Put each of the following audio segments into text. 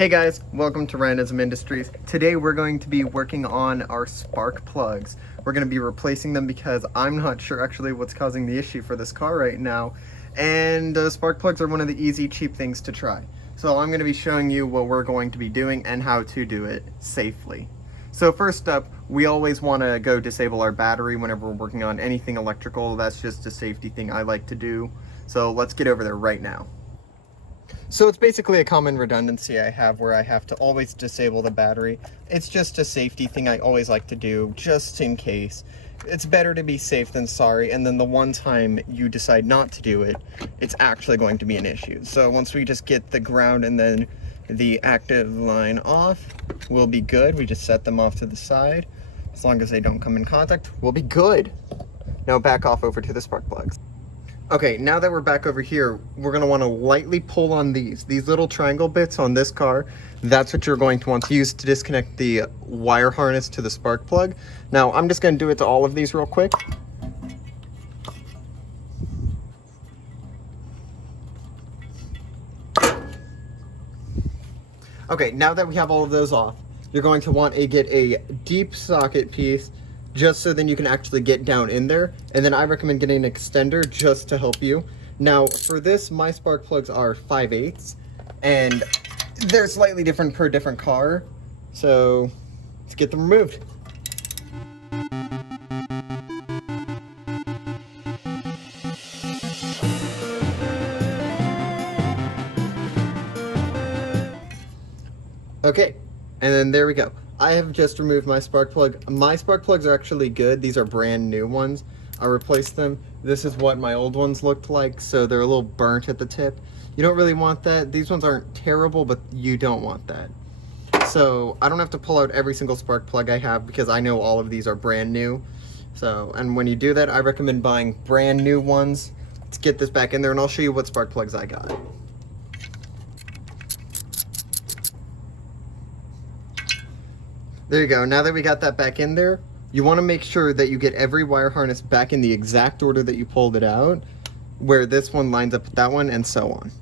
Hey guys, welcome to Ryanism Industries. Today we're going to be working on our spark plugs. We're going to be replacing them because I'm not sure actually what's causing the issue for this car right now. And spark plugs are one of the easy, cheap things to try. So I'm going to be showing you what we're going to be doing and how to do it safely. So first up, we always want to go disable our battery whenever we're working on anything electrical. That's just a safety thing I like to do. So let's get over there right now. So it's basically a common redundancy I have where I have to always disable the battery. It's just a safety thing I always like to do, just in case. It's better to be safe than sorry, and then the one time you decide not to do it, it's actually going to be an issue. So once we just get the ground and then the active line off, we'll be good. We just set them off to the side. As long as they don't come in contact, we'll be good. Now back off over to the spark plugs. Okay, now that we're back over here, we're going to want to lightly pull on these little triangle bits on this car. That's what you're going to want to use to disconnect the wire harness to the spark plug. Now, I'm just going to do it to all of these real quick. Okay, now that we have all of those off, you're going to want to get a deep socket piece just so then you can actually get down in there. And then I recommend getting an extender just to help you. Now for this, my spark plugs are 5/8 and they're slightly different per different car. So let's get them removed. Okay, and then there we go. I have just removed my spark plug. My spark plugs are actually good. These are brand new ones. I replaced them. This is what my old ones looked like, so they're a little burnt at the tip. You don't really want that. These ones aren't terrible, but you don't want that. So I don't have to pull out every single spark plug I have because I know all of these are brand new. So, and when you do that, I recommend buying brand new ones. Let's get this back in there and I'll show you what spark plugs I got. There you go. Now that we got that back in there, you want to make sure that you get every wire harness back in the exact order that you pulled it out, where this one lines up with that one, and so on.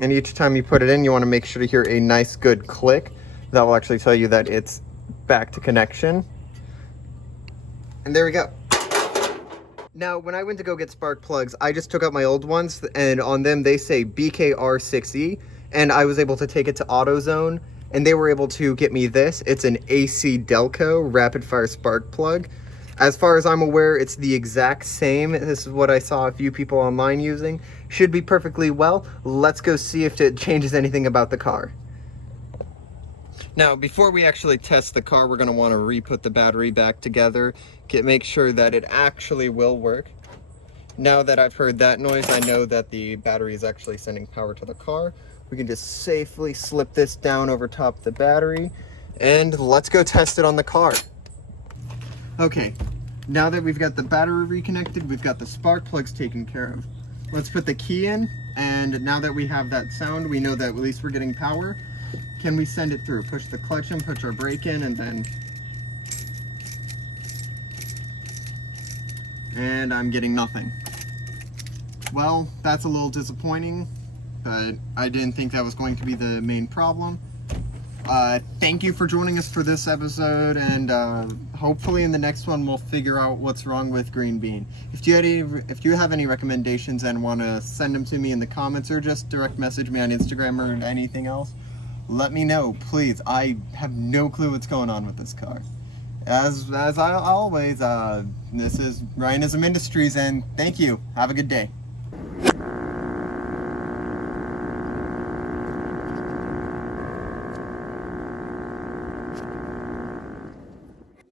And each time you put it in, you want to make sure to hear a nice good click. That will actually tell you that it's back to connection. And there we go. Now, when I went to go get spark plugs, I just took out my old ones, and on them they say BKR6E, and I was able to take it to AutoZone, and they were able to get me this. It's an AC Delco rapid fire spark plug. As far as I'm aware, it's the exact same. This is what I saw a few people online using. Should be perfectly well. Let's go see if it changes anything about the car. Now, before we actually test the car, we're gonna wanna re-put the battery back together, make sure that it actually will work. Now that I've heard that noise, I know that the battery is actually sending power to the car. We can just safely slip this down over top of the battery, and let's go test it on the car. Okay, now that we've got the battery reconnected, we've got the spark plugs taken care of. Let's put the key in, and now that we have that sound, we know that at least we're getting power. Can we send it through? Push the clutch in, push our brake in, and then... And I'm getting nothing. Well, that's a little disappointing, but I didn't think that was going to be the main problem. Thank you for joining us for this episode, and hopefully in the next one we'll figure out what's wrong with Green Bean. If you have any recommendations and want to send them to me in the comments or just direct message me on Instagram or anything else, let me know, please. I have no clue what's going on with this car. As I always, this is Ryanism Industries, and thank you. Have a good day.